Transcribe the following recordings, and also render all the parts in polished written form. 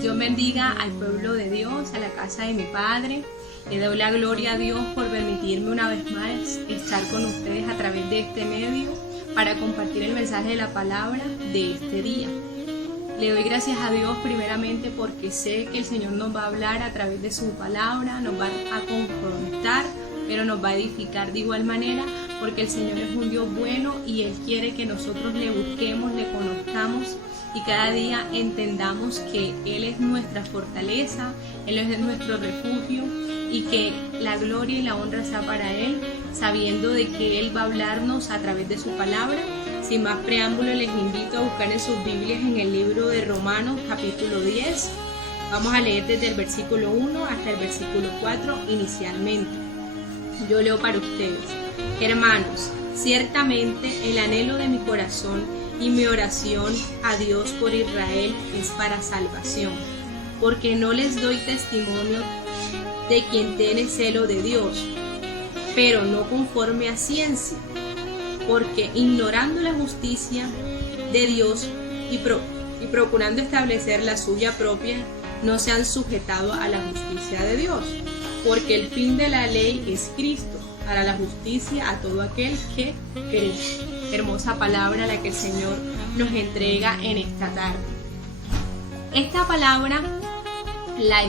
Dios bendiga al pueblo de Dios, a la casa de mi Padre. Le doy la gloria a Dios por permitirme una vez más estar con ustedes a través de este medio para compartir el mensaje de la palabra de este día. Le doy gracias a Dios primeramente porque sé que el Señor nos va a hablar a través de su palabra, nos va a confrontar, pero nos va a edificar de igual manera, porque el Señor es un Dios bueno y Él quiere que nosotros le busquemos, le conozcamos y cada día entendamos que Él es nuestra fortaleza, Él es nuestro refugio y que la gloria y la honra sea para Él, sabiendo de que Él va a hablarnos a través de su palabra. Sin más preámbulo, les invito a buscar en sus Biblias en el libro de Romanos capítulo 10. Vamos a leer desde el versículo 1 hasta el versículo 4 inicialmente. Yo leo para ustedes. Hermanos, ciertamente el anhelo de mi corazón y mi oración a Dios por Israel es para salvación, porque no les doy testimonio de quien tiene celo de Dios, pero no conforme a ciencia, porque ignorando la justicia de Dios y procurando establecer la suya propia, no se han sujetado a la justicia de Dios, porque el fin de la ley es Cristo, para la justicia a todo aquel que cree. Hermosa palabra la que el Señor nos entrega en esta tarde. Esta palabra la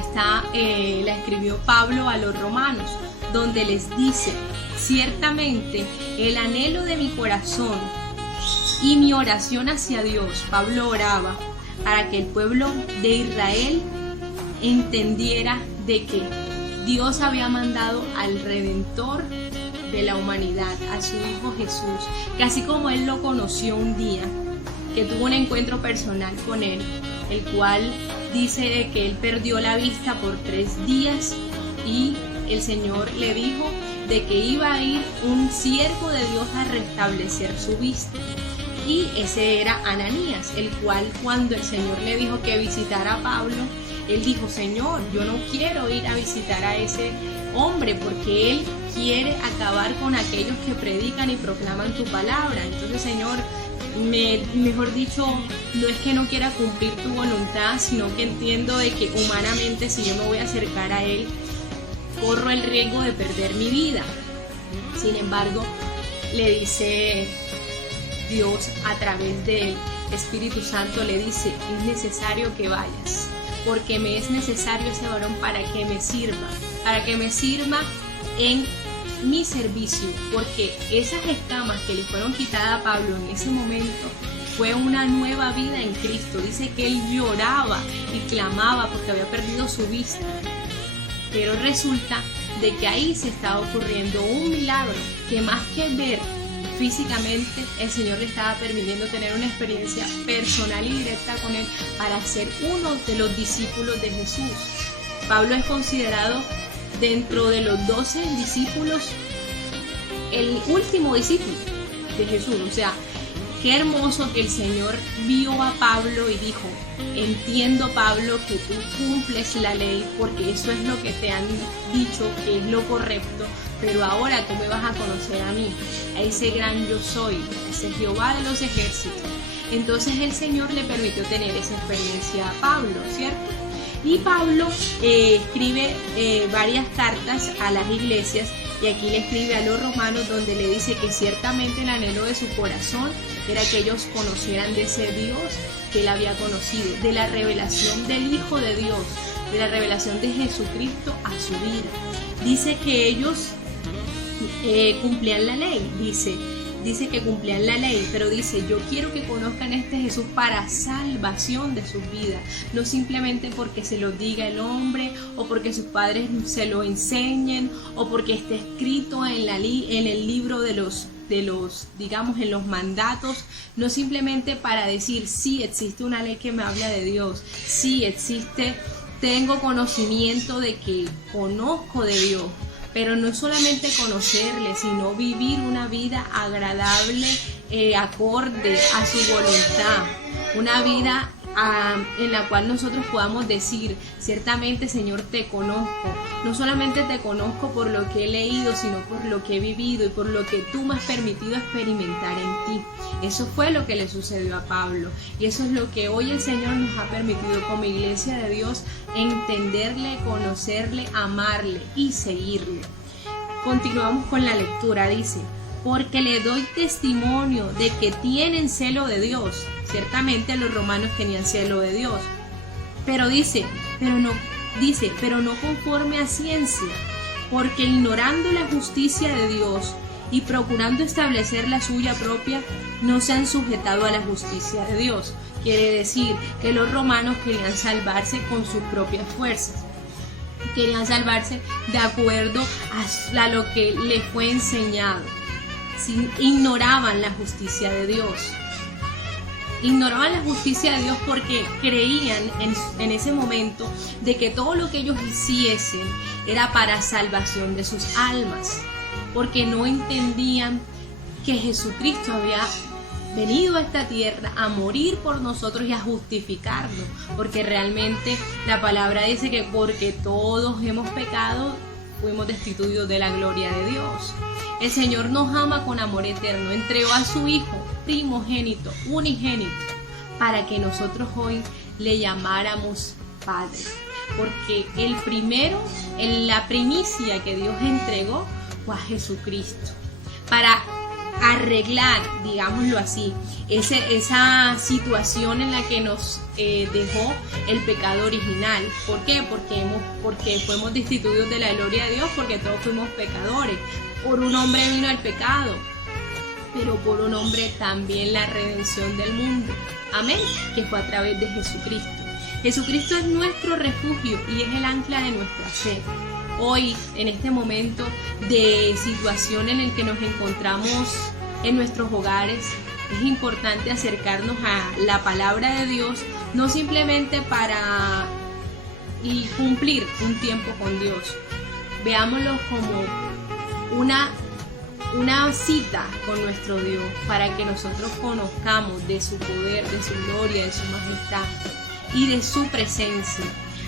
escribió Pablo a los romanos, donde les dice: ciertamente el anhelo de mi corazón y mi oración hacia Dios. Pablo oraba para que el pueblo de Israel entendiera de que Dios había mandado al Redentor de la humanidad, a su Hijo Jesús, que así como Él lo conoció un día, que tuvo un encuentro personal con Él, el cual dice de que Él perdió la vista por 3 días y el Señor le dijo de que iba a ir un siervo de Dios a restablecer su vista. Y ese era Ananías, el cual cuando el Señor le dijo que visitara a Pablo, él dijo: Señor, yo no quiero ir a visitar a ese hombre porque él quiere acabar con aquellos que predican y proclaman tu palabra. Entonces, Señor, mejor dicho, no es que no quiera cumplir tu voluntad, sino que entiendo de que humanamente, si yo me voy a acercar a él, corro el riesgo de perder mi vida. Sin embargo, le dice Dios a través del Espíritu Santo, le dice: es necesario que vayas, porque me es necesario ese varón para que me sirva en mi servicio, porque esas escamas que le fueron quitadas a Pablo en ese momento fue una nueva vida en Cristo. Dice que él lloraba y clamaba porque había perdido su vista, pero resulta de que ahí se estaba ocurriendo un milagro, que más que ver físicamente, el Señor le estaba permitiendo tener una experiencia personal y directa con Él para ser uno de los discípulos de Jesús. Pablo es considerado dentro de los 12 discípulos el último discípulo de Jesús. O sea, qué hermoso que el Señor vio a Pablo y dijo: entiendo, Pablo, que tú cumples la ley porque eso es lo que te han dicho que es lo correcto, pero ahora tú me vas a conocer a mí, a ese gran yo soy, a ese Jehová de los ejércitos. Entonces el Señor le permitió tener esa experiencia a Pablo, ¿cierto? Y Pablo escribe varias cartas a las iglesias, y aquí le escribe a los romanos, donde le dice que ciertamente el anhelo de su corazón era que ellos conocieran de ese Dios que él había conocido, de la revelación del Hijo de Dios, de la revelación de Jesucristo a su vida. Dice que ellos cumplían la ley, dice que cumplían la ley, pero dice: yo quiero que conozcan a este Jesús para salvación de sus vidas, no simplemente porque se lo diga el hombre, o porque sus padres se lo enseñen, o porque esté escrito en el libro de los digamos, en los mandatos, no simplemente para decir: sí, existe una ley que me habla de Dios, sí, tengo conocimiento de que conozco de Dios. Pero no solamente conocerle, sino vivir una vida agradable, acorde a su voluntad, una vida en la cual nosotros podamos decir, ciertamente Señor, te conozco. No solamente te conozco por lo que he leído, sino por lo que he vivido y por lo que tú me has permitido experimentar en ti. Eso fue lo que le sucedió a Pablo, y eso es lo que hoy el Señor nos ha permitido como iglesia de Dios, entenderle, conocerle, amarle y seguirle. Continuamos con la lectura. Dice: porque le doy testimonio de que tienen celo de Dios. Ciertamente los romanos tenían celo de Dios, pero pero no conforme a ciencia, porque ignorando la justicia de Dios y procurando establecer la suya propia, no se han sujetado a la justicia de Dios. Quiere decir que los romanos querían salvarse con sus propias fuerzas, querían salvarse de acuerdo a lo que les fue enseñado. Ignoraban la justicia de Dios. Ignoraban la justicia de Dios porque creían en ese momento de que todo lo que ellos hiciesen era para salvación de sus almas, porque no entendían que Jesucristo había venido a esta tierra a morir por nosotros y a justificarnos, porque realmente la palabra dice que porque todos hemos pecado, fuimos destituidos de la gloria de Dios. El Señor nos ama con amor eterno, entregó a su Hijo primogénito, unigénito, para que nosotros hoy le llamáramos Padre. Porque el primero, la primicia que Dios entregó fue a Jesucristo, para arreglar, digámoslo así, esa situación en la que nos dejó el pecado original. ¿Por qué? Porque fuimos destituidos de la gloria de Dios, porque todos fuimos pecadores. Por un hombre vino el pecado, pero por un hombre también la redención del mundo. Amén, que fue a través de Jesucristo. Jesucristo es nuestro refugio y es el ancla de nuestra fe. Hoy, en este momento de situación en el que nos encontramos en nuestros hogares, es importante acercarnos a la palabra de Dios, no simplemente para cumplir un tiempo con Dios. Veámoslo como una cita con nuestro Dios, para que nosotros conozcamos de su poder, de su gloria, de su majestad y de su presencia.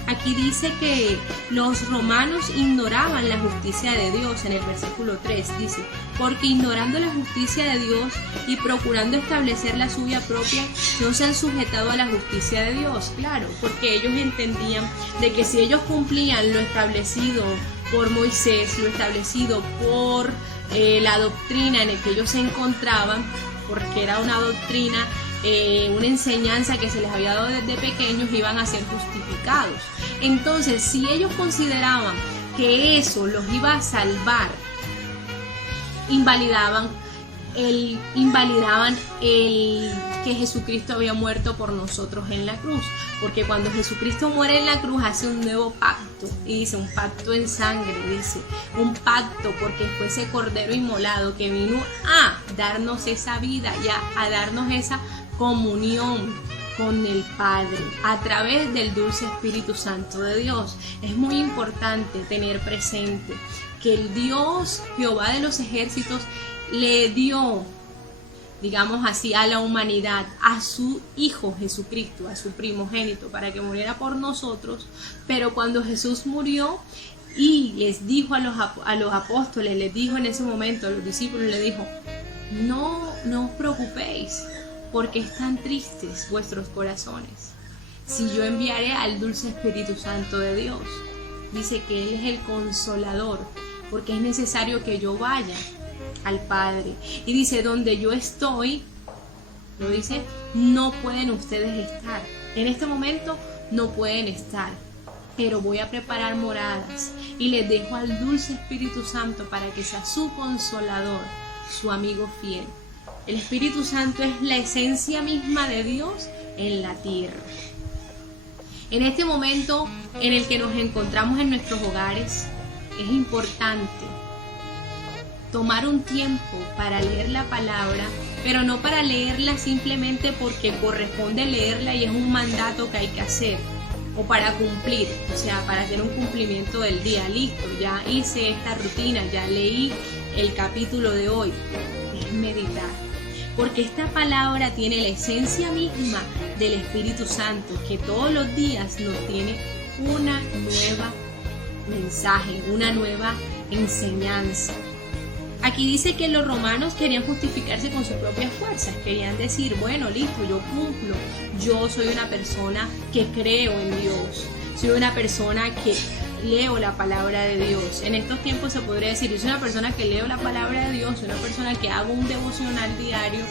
Aquí dice que los romanos ignoraban la justicia de Dios. En el versículo 3 dice: porque ignorando la justicia de Dios y procurando establecer la suya propia, no se han sujetado a la justicia de Dios. Claro, porque ellos entendían de que si ellos cumplían lo establecido por Moisés, lo establecido por la doctrina en la que ellos se encontraban, porque era una doctrina, una enseñanza que se les había dado desde pequeños, iban a ser justificados. Entonces, si ellos consideraban que eso los iba a salvar, invalidaban el que Jesucristo había muerto por nosotros en la cruz, porque cuando Jesucristo muere en la cruz hace un nuevo pacto, y dice un pacto en sangre, dice un pacto porque fue ese cordero inmolado que vino a darnos esa vida y a darnos esa comunión con el Padre a través del dulce Espíritu Santo de Dios. Es muy importante tener presente que el Dios Jehová de los ejércitos le dio, digamos así, a la humanidad, a su Hijo Jesucristo, a su primogénito, para que muriera por nosotros. Pero cuando Jesús murió y les dijo a los apóstoles, les dijo en ese momento a los discípulos, les dijo: no os preocupéis, porque están tristes vuestros corazones. Si yo enviaré al dulce Espíritu Santo de Dios, dice que Él es el consolador, porque es necesario que yo vaya al Padre. Y dice: donde yo estoy, lo dice, no pueden ustedes estar. En este momento no pueden estar, pero voy a preparar moradas y les dejo al dulce Espíritu Santo para que sea su consolador, su amigo fiel. El Espíritu Santo es la esencia misma de Dios en la tierra. En este momento en el que nos encontramos en nuestros hogares, es importante tomar un tiempo para leer la palabra, pero no para leerla simplemente porque corresponde leerla y es un mandato que hay que hacer, o para cumplir, o sea, para hacer un cumplimiento del día. Listo, ya hice esta rutina, ya leí el capítulo de hoy. Es meditar. porque esta palabra tiene la esencia misma del Espíritu Santo, que todos los días nos tiene una nueva mensaje, una nueva enseñanza. Aquí dice que los romanos querían justificarse con sus propias fuerzas, querían decir, bueno, listo, yo cumplo, yo soy una persona que creo en Dios, soy una persona que leo la palabra de Dios. En estos tiempos se podría decir, yo soy una persona que leo la palabra de Dios, soy una persona que hago un devocional diario,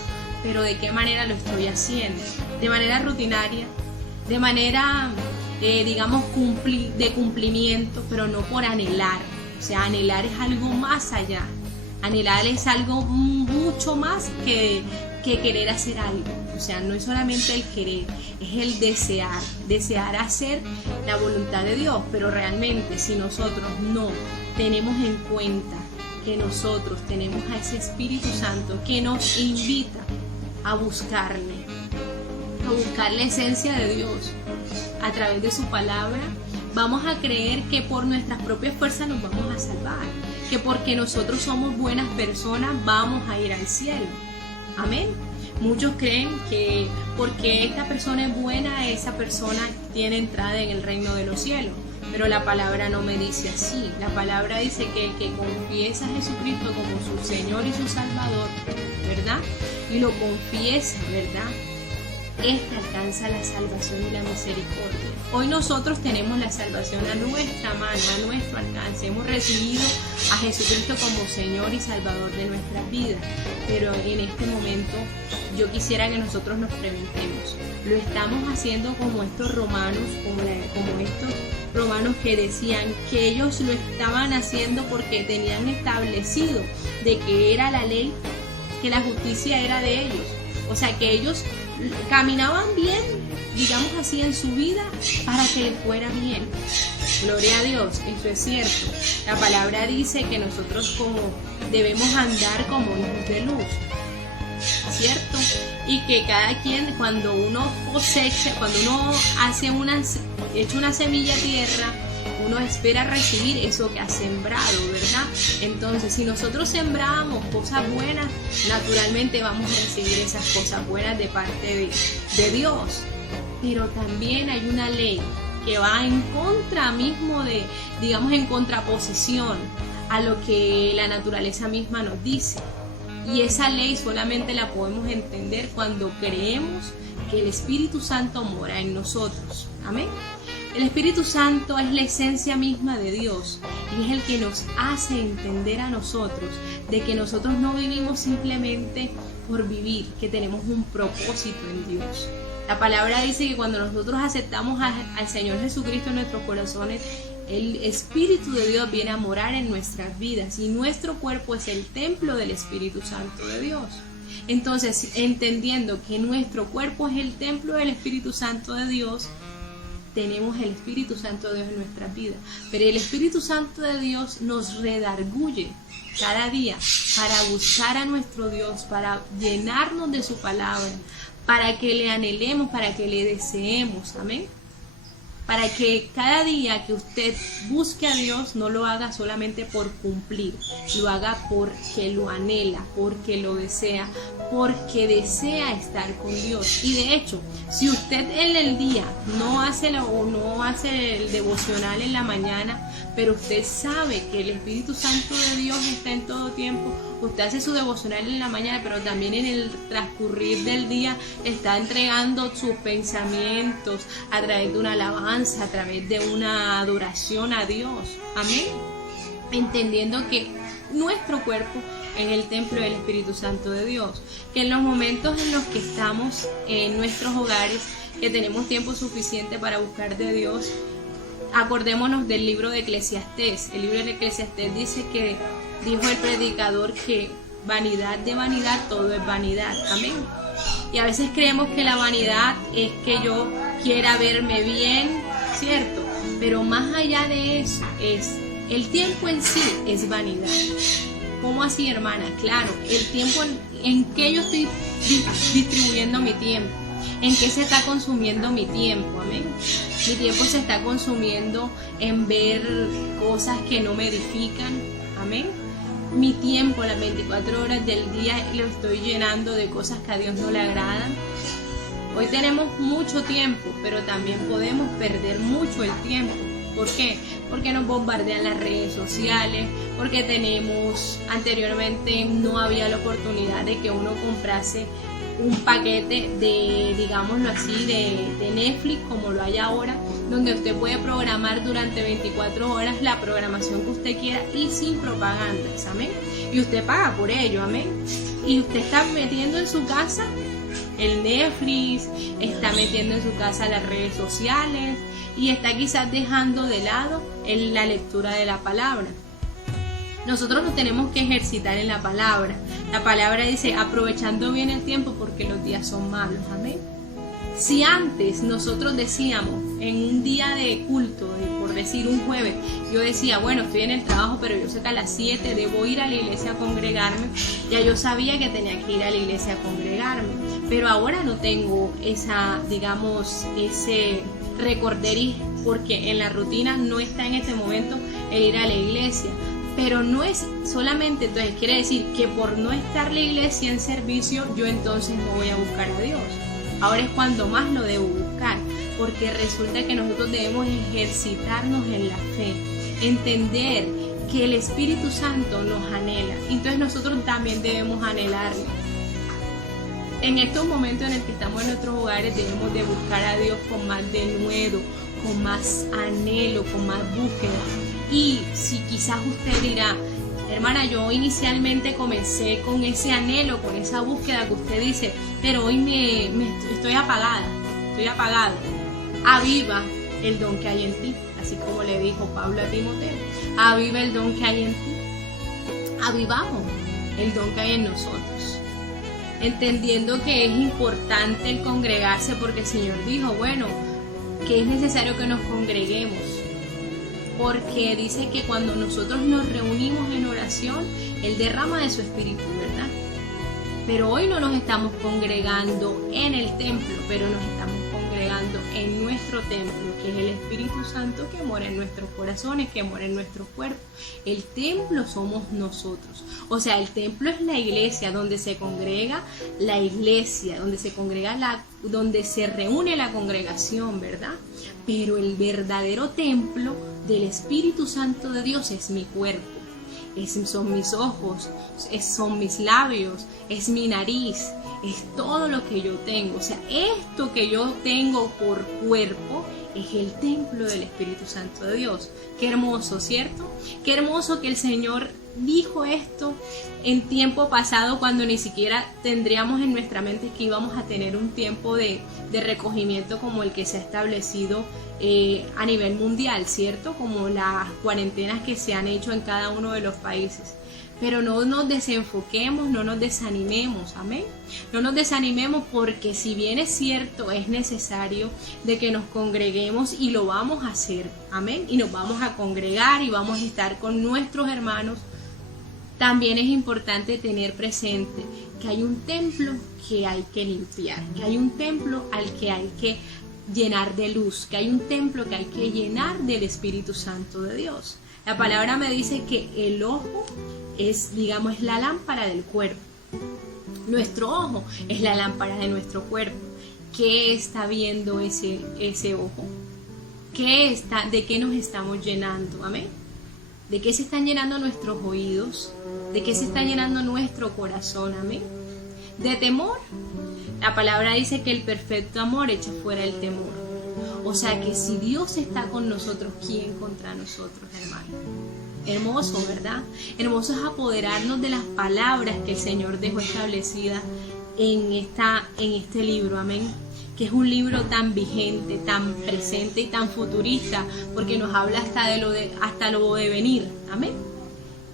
pero ¿de qué manera lo estoy haciendo? De manera rutinaria, de manera, digamos, de cumplimiento, pero no por anhelar. O sea, anhelar es algo más allá. Anhelar es algo mucho más que querer hacer algo. O sea, no es solamente el querer, es el desear hacer la voluntad de Dios. Pero realmente, si nosotros no tenemos en cuenta que nosotros tenemos a ese Espíritu Santo que nos invita a buscar la esencia de Dios a través de su palabra, vamos a creer que por nuestras propias fuerzas nos vamos a salvar, que porque nosotros somos buenas personas vamos a ir al cielo. Amén. Muchos creen que porque esta persona es buena, esa persona tiene entrada en el reino de los cielos. Pero la palabra no me dice así. La palabra dice que el que confiesa a Jesucristo como su Señor y su Salvador, ¿verdad? Y lo confiesa, ¿verdad? Este alcanza la salvación y la misericordia. Hoy nosotros tenemos la salvación a nuestra mano, a nuestro alcance. Hemos recibido a Jesucristo como Señor y Salvador de nuestras vidas. Pero en este momento yo quisiera que nosotros nos preguntemos, ¿lo estamos haciendo como estos romanos, como estos romanos que decían que ellos lo estaban haciendo porque tenían establecido de que era la ley, que la justicia era de ellos? O sea, que ellos caminaban bien, digamos así, en su vida para que les fuera bien. Gloria a Dios, eso es cierto. La palabra dice que nosotros debemos andar como hijos de luz, ¿cierto? Y que cada quien, cuando uno cosecha, cuando uno echa una semilla a tierra, uno espera recibir eso que ha sembrado, ¿verdad? Entonces, si nosotros sembramos cosas buenas, naturalmente vamos a recibir esas cosas buenas de parte de Dios. Pero también hay una ley que va en contra mismo digamos, en contraposición a lo que la naturaleza misma nos dice. Y esa ley solamente la podemos entender cuando creemos que el Espíritu Santo mora en nosotros. Amén. El Espíritu Santo es la esencia misma de Dios y es el que nos hace entender a nosotros de que nosotros no vivimos simplemente por vivir, que tenemos un propósito en Dios. La palabra dice que cuando nosotros aceptamos al Señor Jesucristo en nuestros corazones, el Espíritu de Dios viene a morar en nuestras vidas y nuestro cuerpo es el templo del Espíritu Santo de Dios. Entonces, entendiendo que nuestro cuerpo es el templo del Espíritu Santo de Dios, tenemos el Espíritu Santo de Dios en nuestras vidas. Pero el Espíritu Santo de Dios nos redarguye cada día para buscar a nuestro Dios, para llenarnos de su palabra, para que le anhelemos, para que le deseemos. Amén. Para que cada día que usted busque a Dios no lo haga solamente por cumplir, lo haga porque lo anhela, porque lo desea, porque desea estar con Dios. Y de hecho, si usted en el día no hace el devocional en la mañana, pero usted sabe que el Espíritu Santo de Dios está en todo tiempo, usted hace su devocional en la mañana, pero también en el transcurrir del día está entregando sus pensamientos a través de una alabanza, a través de una adoración a Dios. Amén. Entendiendo que nuestro cuerpo es el templo del Espíritu Santo de Dios. Que en los momentos en los que estamos en nuestros hogares, que tenemos tiempo suficiente para buscar de Dios, acordémonos del libro de Eclesiastés. El libro de Eclesiastés dice que dijo el predicador que vanidad de vanidad, todo es vanidad. Amén. Y a veces creemos que la vanidad es que yo quiera verme bien, ¿cierto? Pero más allá de eso, el tiempo en sí es vanidad. ¿Cómo así, hermana? Claro, el tiempo en que yo estoy distribuyendo mi tiempo, en qué se está consumiendo mi tiempo. Amén. Mi tiempo se está consumiendo en ver cosas que no me edifican. Amén. mi tiempo, las 24 horas del día, lo estoy llenando de cosas que a Dios no le agradan? Hoy tenemos mucho tiempo, pero también podemos perder mucho el tiempo. ¿Por qué? Porque nos bombardean las redes sociales, porque anteriormente no había la oportunidad de que uno comprase un paquete de, digámoslo así, de Netflix como lo hay ahora, donde usted puede programar durante 24 horas la programación que usted quiera y sin propagandas, amén. Y usted paga por ello, amén. Y usted está metiendo en su casa el Netflix, está metiendo en su casa las redes sociales y está quizás dejando de lado la lectura de la palabra. Nosotros nos tenemos que ejercitar en la palabra. La palabra dice, aprovechando bien el tiempo porque los días son malos, amén. Si antes nosotros decíamos, en un día de culto, por decir un jueves, yo decía, bueno, estoy en el trabajo, pero yo sé que a las 7 debo ir a la iglesia a congregarme, ya yo sabía que tenía que ir a la iglesia a congregarme, pero ahora no tengo ese recorderis, porque en la rutina no está en este momento el ir a la iglesia. Pero no es solamente, entonces quiere decir que por no estar la iglesia en servicio, yo entonces no voy a buscar a Dios. Ahora es cuando más lo debo buscar, porque resulta que nosotros debemos ejercitarnos en la fe, entender que el Espíritu Santo nos anhela, entonces nosotros también debemos anhelarlo. En estos momentos en el que estamos en nuestros hogares debemos de buscar a Dios con más denuedo, con más anhelo, con más búsqueda. Y si quizás usted dirá, hermana, yo inicialmente comencé con ese anhelo, con esa búsqueda que usted dice, pero hoy estoy apagado. Aviva el don que hay en ti, así como le dijo Pablo a Timoteo, aviva el don que hay en ti. Avivamos el don que hay en nosotros, entendiendo que es importante el congregarse, porque el Señor dijo, bueno, que es necesario que nos congreguemos, porque dice que cuando nosotros nos reunimos en oración, Él derrama de su espíritu, ¿verdad? Pero hoy no nos estamos congregando en el templo, pero nos estamos congregando en nuestro templo, que es el Espíritu Santo que mora en nuestros corazones, que mora en nuestro cuerpo. El templo somos nosotros. O sea, el templo es la iglesia, donde se congrega la iglesia, donde se reúne la congregación, ¿verdad? Pero el verdadero templo del Espíritu Santo de Dios es mi cuerpo. Son mis ojos, son mis labios, es mi nariz, es todo lo que yo tengo. O sea, esto que yo tengo por cuerpo es el templo del Espíritu Santo de Dios. Qué hermoso, ¿cierto? Qué hermoso que el Señor dijo esto en tiempo pasado, cuando ni siquiera tendríamos en nuestra mente que íbamos a tener un tiempo de recogimiento como el que se ha establecido a nivel mundial, ¿cierto? Como las cuarentenas que se han hecho en cada uno de los países. Pero no nos desenfoquemos, no nos desanimemos, amén. No nos desanimemos, porque si bien es cierto, es necesario de que nos congreguemos, y lo vamos a hacer, amén. Y nos vamos a congregar y vamos a estar con nuestros hermanos. También es importante tener presente que hay un templo que hay que limpiar, que hay un templo al que hay que llenar de luz, que hay un templo que hay que llenar del Espíritu Santo de Dios. La palabra me dice que el ojo es la lámpara del cuerpo. Nuestro ojo es la lámpara de nuestro cuerpo. ¿Qué está viendo ese ojo? ¿De qué nos estamos llenando? Amén. ¿De qué se están llenando nuestros oídos? ¿De qué se está llenando nuestro corazón? Amén. ¿De temor? La palabra dice que el perfecto amor echa fuera el temor. O sea que si Dios está con nosotros, ¿quién contra nosotros, hermano? Hermoso, ¿verdad? Hermoso es apoderarnos de las palabras que el Señor dejó establecidas en este libro, amén. Que es un libro tan vigente, tan presente y tan futurista, porque nos habla hasta lo de venir, amén.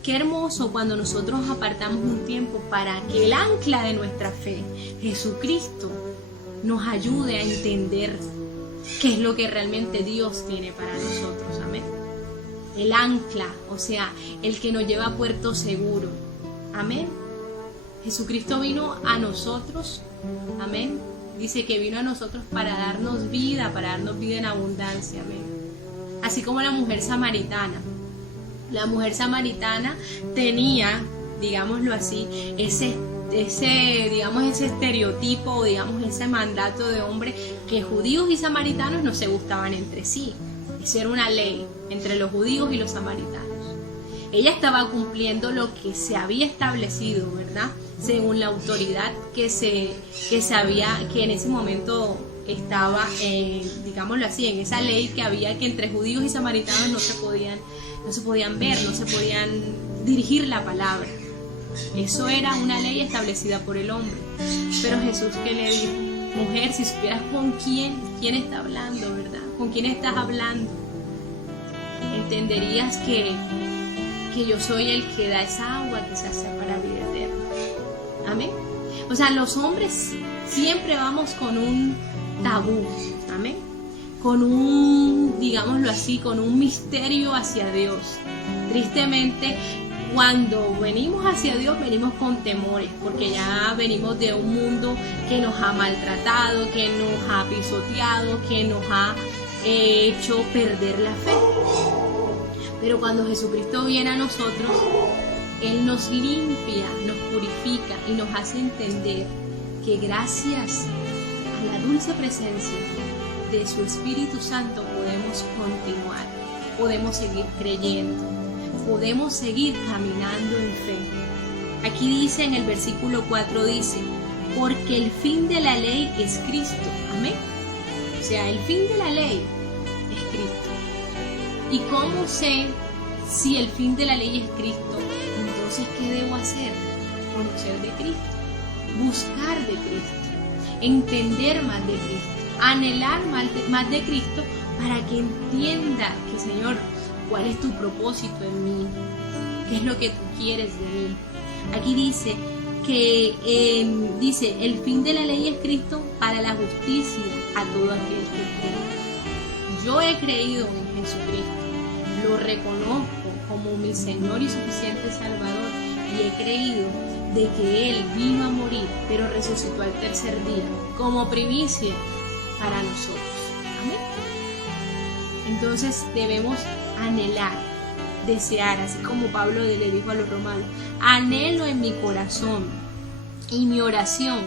Qué hermoso cuando nosotros apartamos un tiempo para que el ancla de nuestra fe, Jesucristo, nos ayude a entender qué es lo que realmente Dios tiene para nosotros, amén. El ancla, o sea, el que nos lleva a puerto seguro, amén. Jesucristo vino a nosotros, amén. Dice que vino a nosotros para darnos vida en abundancia, amén. Así como la mujer samaritana. La mujer samaritana tenía digámoslo así, ese estereotipo, digamos, ese mandato de hombre, que judíos y samaritanos no se gustaban entre sí. Eso era una ley entre los judíos y los samaritanos. Ella estaba cumpliendo lo que se había establecido, ¿verdad? Según la autoridad que en ese momento estaba, digámoslo así, en esa ley que había, que entre judíos y samaritanos no se podían ver, no se podían dirigir la palabra. Eso era una ley establecida por el hombre. Pero Jesús, ¿qué le dijo? Mujer, si supieras con quién está hablando, ¿verdad? ¿Con quién estás hablando? Entenderías que yo soy el que da esa agua que se hace para vida eterna. Amén. O sea, los hombres siempre vamos con un tabú, amén, con un, digámoslo así, con un misterio hacia Dios. Tristemente, cuando venimos hacia Dios, venimos con temores, porque ya venimos de un mundo que nos ha maltratado, que nos ha pisoteado, que nos ha hecho perder la fe. Pero cuando Jesucristo viene a nosotros, Él nos limpia, nos purifica y nos hace entender que gracias a la dulce presencia de su Espíritu Santo podemos continuar, podemos seguir creyendo, podemos seguir caminando en fe. Aquí dice en el versículo 4, dice, porque el fin de la ley es Cristo. Amén. O sea, el fin de la ley es Cristo. ¿Y cómo sé si el fin de la ley es Cristo? Entonces, ¿qué debo hacer? Conocer de Cristo, buscar de Cristo, entender más de Cristo, anhelar más de Cristo, para que entienda que, Señor, ¿cuál es tu propósito en mí? ¿Qué es lo que tú quieres de mí? Aquí dice que el fin de la ley es Cristo para la justicia a todo aquel que cree. Yo he creído en Jesucristo, lo reconozco como mi Señor y suficiente Salvador, y he creído de que Él vino a morir, pero resucitó al tercer día como primicia para nosotros. Amén. Entonces debemos anhelar, desear, así como Pablo le dijo a los romanos, anhelo en mi corazón y mi oración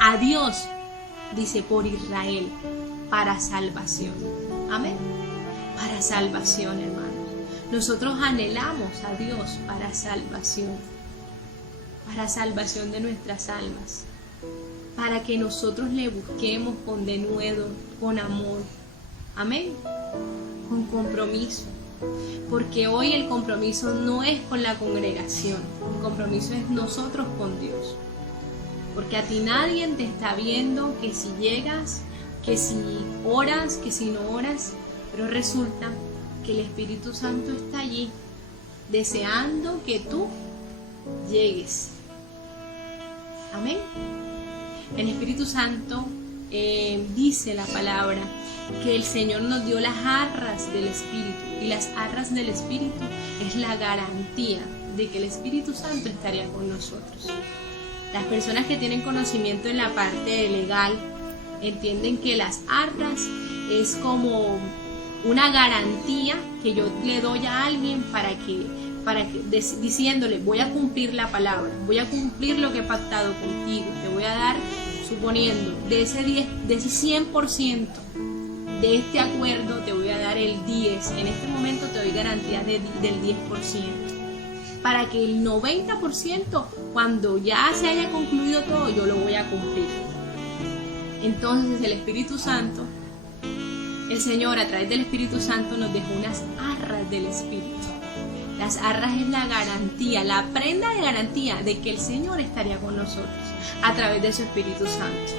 a Dios, dice, por Israel, para salvación. Amén. Para salvación, hermanos. Nosotros anhelamos a Dios para salvación de nuestras almas, para que nosotros le busquemos con denuedo, con amor. Amén. Con compromiso. Porque hoy el compromiso no es con la congregación, el compromiso es nosotros con Dios. Porque a ti nadie te está viendo que si llegas, que si oras, que si no oras, pero resulta que el Espíritu Santo está allí, deseando que tú llegues. Amén. El Espíritu Santo dice la palabra que el Señor nos dio las arras del Espíritu, y las arras del Espíritu es la garantía de que el Espíritu Santo estaría con nosotros. Las personas que tienen conocimiento en la parte legal entienden que las arras es como una garantía que yo le doy a alguien para que diciéndole, voy a cumplir la palabra, voy a cumplir lo que he pactado contigo, te voy a dar, suponiendo, de ese 100% de este acuerdo, te voy a dar el 10%, en este momento te doy garantía del 10%, para que el 90%, cuando ya se haya concluido todo, yo lo voy a cumplir. Entonces el Espíritu Santo, el Señor a través del Espíritu Santo nos dejó unas arras del Espíritu. Las arras es la garantía, la prenda de garantía de que el Señor estaría con nosotros a través de su Espíritu Santo.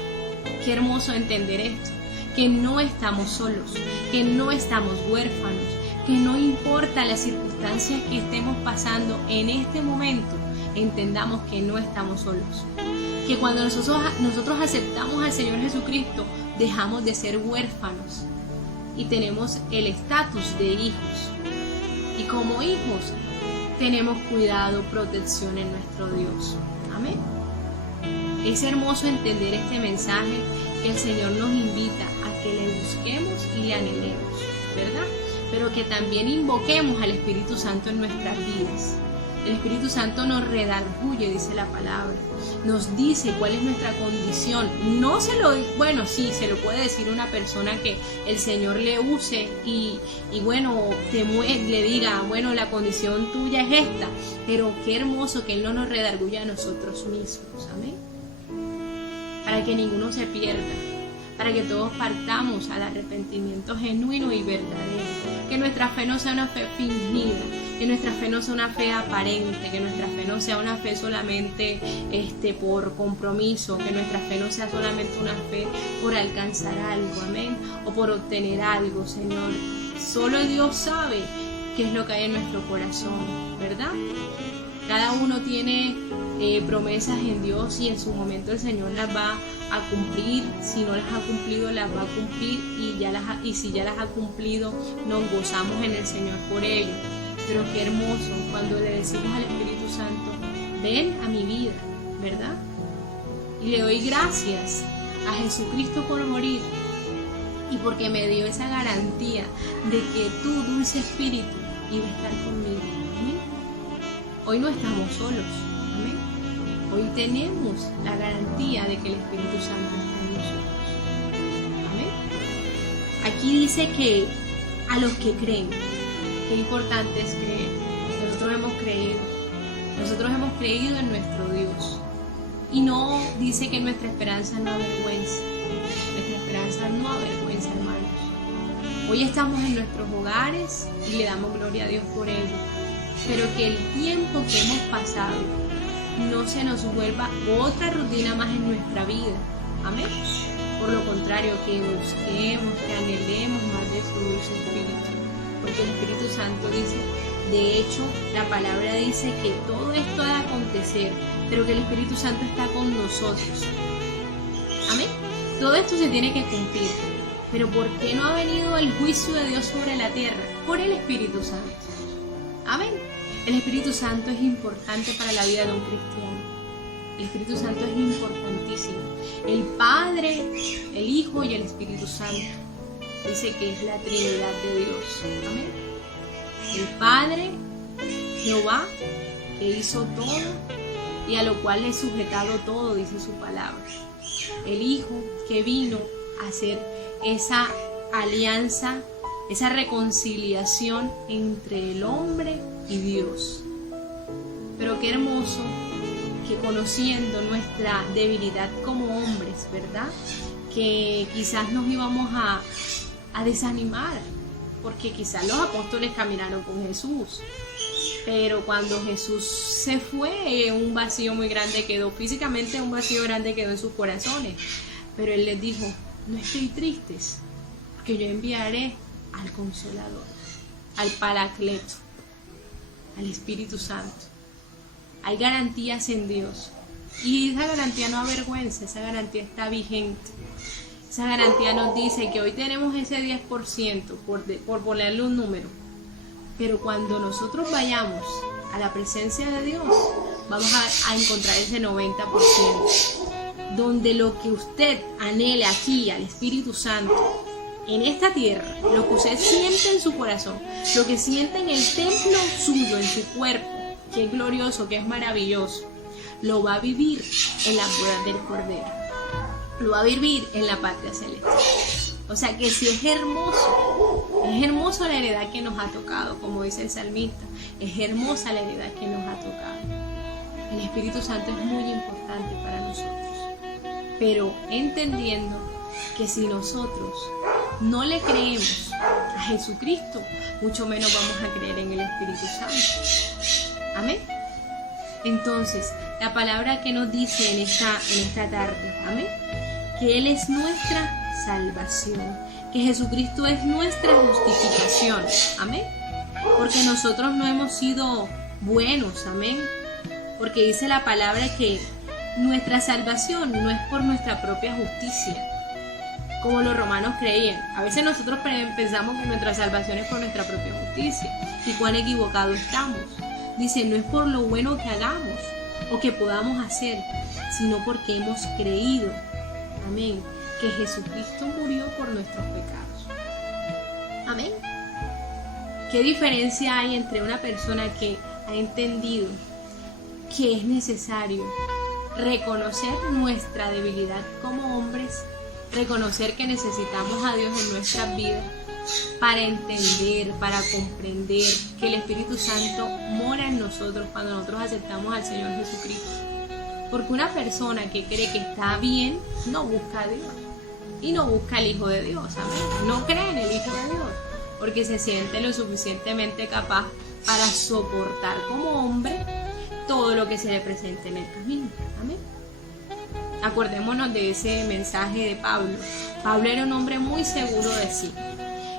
Qué hermoso entender esto, que no estamos solos, que no estamos huérfanos, que no importa las circunstancias que estemos pasando en este momento, entendamos que no estamos solos. Que cuando nosotros aceptamos al Señor Jesucristo, dejamos de ser huérfanos y tenemos el estatus de hijos. Y como hijos tenemos cuidado, protección en nuestro Dios. Amén. Es hermoso entender este mensaje, que el Señor nos invita a que le busquemos y le anhelemos, ¿verdad? Pero que también invoquemos al Espíritu Santo en nuestras vidas. El Espíritu Santo nos redarguye, dice la palabra. Nos dice cuál es nuestra condición. No se lo, bueno, sí, se lo puede decir una persona que el Señor le use y bueno, le diga, bueno, la condición tuya es esta. Pero qué hermoso que Él no nos redarguya a nosotros mismos. Amén. Para que ninguno se pierda, para que todos partamos al arrepentimiento genuino y verdadero. Que nuestra fe no sea una fe fingida, que nuestra fe no sea una fe aparente, que nuestra fe no sea una fe solamente por compromiso, que nuestra fe no sea solamente una fe por alcanzar algo, amén, o por obtener algo, Señor. Solo Dios sabe qué es lo que hay en nuestro corazón, ¿verdad? Cada uno tiene promesas en Dios y en su momento el Señor las va a cumplir. Si no las ha cumplido, las va a cumplir, y si ya las ha cumplido, nos gozamos en el Señor por ello. Pero qué hermoso cuando le decimos al Espíritu Santo, ven a mi vida, ¿verdad? Y le doy gracias a Jesucristo por morir y porque me dio esa garantía de que tú, dulce Espíritu, ibas a estar conmigo. ¿Amén? Hoy no estamos solos. Amén. Hoy tenemos la garantía de que el Espíritu Santo está en nosotros. Amén. Aquí dice que a los que creen, qué importante es creer. Nosotros hemos creído en nuestro Dios. Y no dice que nuestra esperanza no avergüenza. Nuestra esperanza no avergüenza, hermanos. Hoy estamos en nuestros hogares y le damos gloria a Dios por ello. Pero que el tiempo que hemos pasado no se nos vuelva otra rutina más en nuestra vida. Amén. Por lo contrario, que busquemos, que anhelemos más de su dulce Espíritu. Porque el Espíritu Santo dice, de hecho, la palabra dice que todo esto ha de acontecer, pero que el Espíritu Santo está con nosotros. Amén. Todo esto se tiene que cumplir. Pero ¿por qué no ha venido el juicio de Dios sobre la tierra? Por el Espíritu Santo. Amén. El Espíritu Santo es importante para la vida de un cristiano. El Espíritu Santo es importantísimo. El Padre, el Hijo y el Espíritu Santo. Dice que es la Trinidad de Dios. Amén. El Padre, Jehová, que hizo todo y a lo cual le he sujetado todo, dice su palabra. El Hijo, que vino a hacer esa alianza, esa reconciliación entre el hombre y Dios. Pero qué hermoso que conociendo nuestra debilidad como hombres, ¿verdad? Que quizás nos íbamos a desanimar, porque quizás los apóstoles caminaron con Jesús, pero cuando Jesús se fue, un vacío muy grande quedó, físicamente un vacío grande quedó en sus corazones, pero Él les dijo, no estoy tristes, porque yo enviaré al Consolador, al Paracleto, al Espíritu Santo. Hay garantías en Dios y esa garantía no avergüenza, esa garantía está vigente. Esa garantía nos dice que hoy tenemos ese 10%, por ponerle un número, pero cuando nosotros vayamos a la presencia de Dios, vamos a encontrar ese 90%, donde lo que usted anhele aquí al Espíritu Santo, en esta tierra, lo que usted siente en su corazón, lo que siente en el templo suyo, en su cuerpo, que es glorioso, que es maravilloso, lo va a vivir en las bodas del Cordero. Lo va a vivir en la patria celestial. O sea que sí es hermoso la heredad que nos ha tocado, como dice el salmista, es hermosa la heredad que nos ha tocado. El Espíritu Santo es muy importante para nosotros, pero entendiendo que si nosotros no le creemos a Jesucristo, mucho menos vamos a creer en el Espíritu Santo. Amén. Entonces, la palabra que nos dice en esta tarde, amén, que Él es nuestra salvación, que Jesucristo es nuestra justificación, amén, porque nosotros no hemos sido buenos, amén, porque dice la palabra que nuestra salvación no es por nuestra propia justicia, como los romanos creían. A veces nosotros pensamos que nuestra salvación es por nuestra propia justicia, y cuán equivocado estamos. Dice, no es por lo bueno que hagamos o que podamos hacer, sino porque hemos creído, amén, que Jesucristo murió por nuestros pecados. Amén. ¿Qué diferencia hay entre una persona que ha entendido que es necesario reconocer nuestra debilidad como hombres, reconocer que necesitamos a Dios en nuestras vidas para entender, para comprender que el Espíritu Santo mora en nosotros cuando nosotros aceptamos al Señor Jesucristo. Porque una persona que cree que está bien no busca a Dios y no busca al Hijo de Dios, amén. No cree en el Hijo de Dios porque se siente lo suficientemente capaz para soportar como hombre todo lo que se le presente en el camino, amén. Acordémonos de ese mensaje de Pablo. Pablo era un hombre muy seguro de sí,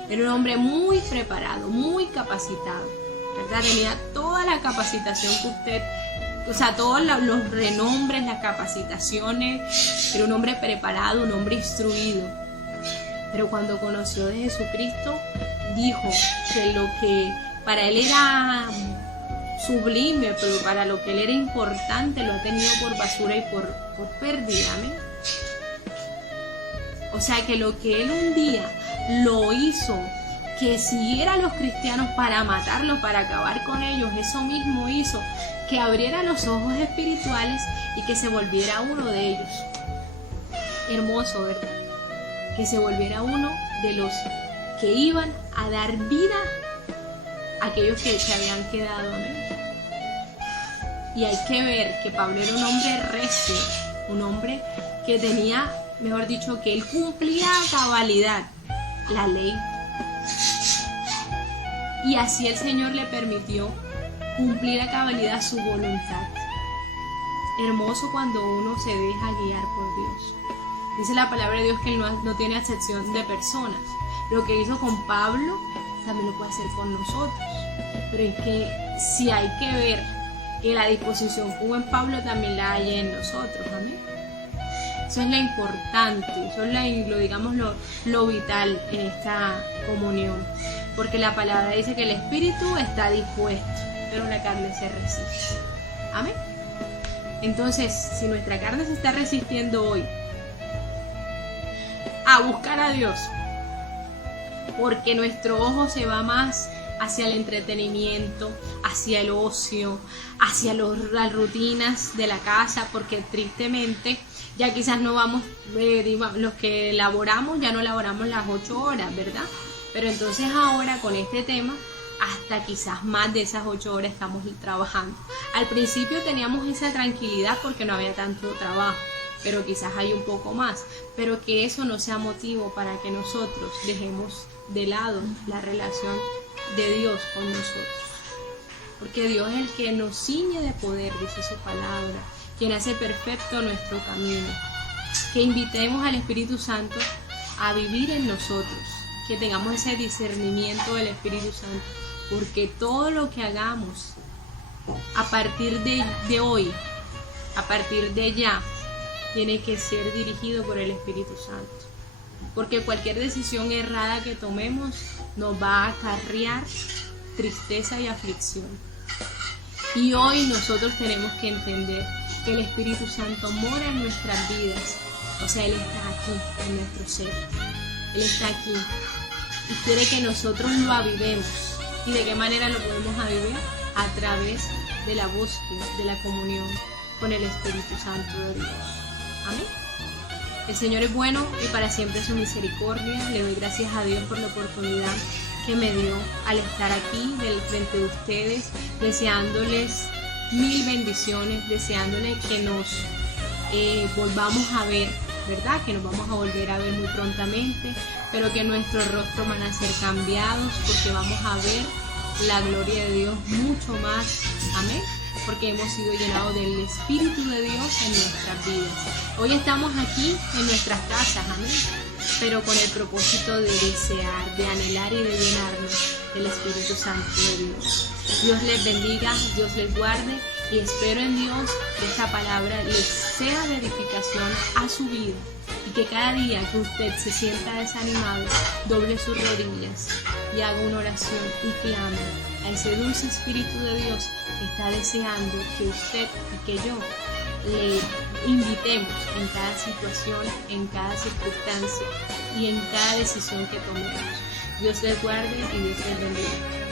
era un hombre muy preparado, muy capacitado, ¿verdad? Tenía toda la capacitación que usted, o sea, todos los renombres, las capacitaciones. Era un hombre preparado, un hombre instruido. Pero cuando conoció de Jesucristo, dijo que lo que para él era sublime, pero para lo que él era importante, lo ha tenido por basura y por pérdida, ¿amén? O sea, que lo que él un día lo hizo que siguiera a los cristianos para matarlos, para acabar con ellos, eso mismo hizo que abriera los ojos espirituales y que se volviera uno de ellos. Hermoso, ¿verdad? Que se volviera uno de los que iban a dar vida a aquellos que se habían quedado, amén. Y hay que ver que Pablo era un hombre recio, un hombre que tenía, mejor dicho, que él cumplía a cabalidad la ley. Y así el Señor le permitió cumplir a cabalidad su voluntad. Hermoso cuando uno se deja guiar por Dios. Dice la palabra de Dios que Él no tiene acepción de personas. Lo que hizo con Pablo también lo puede hacer con nosotros. Pero es que si hay que ver que la disposición que hubo en Pablo también la hay en nosotros, amén. Eso es lo importante, eso es lo vital en esta comunión. Porque la palabra dice que el espíritu está dispuesto, pero la carne se resiste. Amén. Entonces, si nuestra carne se está resistiendo hoy a buscar a Dios, porque nuestro ojo se va más hacia el entretenimiento, hacia el ocio, hacia las rutinas de la casa, porque tristemente ya quizás no vamos, los que laboramos ya no laboramos las 8 horas, ¿verdad? Pero entonces ahora con este tema, hasta quizás más de esas 8 horas estamos trabajando. Al principio teníamos esa tranquilidad porque no había tanto trabajo, pero quizás hay un poco más. Pero que eso no sea motivo para que nosotros dejemos de lado la relación de Dios con nosotros. Porque Dios es el que nos ciñe de poder, dice su palabra, quien hace perfecto nuestro camino. Que invitemos al Espíritu Santo a vivir en nosotros, que tengamos ese discernimiento del Espíritu Santo, porque todo lo que hagamos a partir de hoy, a partir de ya, tiene que ser dirigido por el Espíritu Santo, porque cualquier decisión errada que tomemos nos va a acarrear tristeza y aflicción. Y hoy nosotros tenemos que entender que el Espíritu Santo mora en nuestras vidas, o sea, Él está aquí en nuestro ser, Él está aquí y quiere que nosotros lo avivemos. ¿Y de qué manera lo podemos avivar? A través de la búsqueda, de la comunión con el Espíritu Santo de Dios. Amén. El Señor es bueno y para siempre su misericordia. Le doy gracias a Dios por la oportunidad que me dio al estar aquí frente de ustedes, deseándoles mil bendiciones, deseándoles que nos volvamos a ver, ¿verdad? Que nos vamos a volver a ver muy prontamente, pero que nuestros rostros van a ser cambiados porque vamos a ver la gloria de Dios mucho más. Amén. Porque hemos sido llenados del Espíritu de Dios en nuestras vidas. Hoy estamos aquí en nuestras casas, amén, pero con el propósito de desear, de anhelar y de llenarnos del Espíritu Santo de Dios. Dios les bendiga, Dios les guarde y espero en Dios que esta palabra les sea de edificación a su vida y que cada día que usted se sienta desanimado, doble sus rodillas y haga una oración y clame a ese dulce Espíritu de Dios que está deseando que usted y que yo le invitemos en cada situación, en cada circunstancia y en cada decisión que tomemos. Dios les guarde y Dios les bendiga.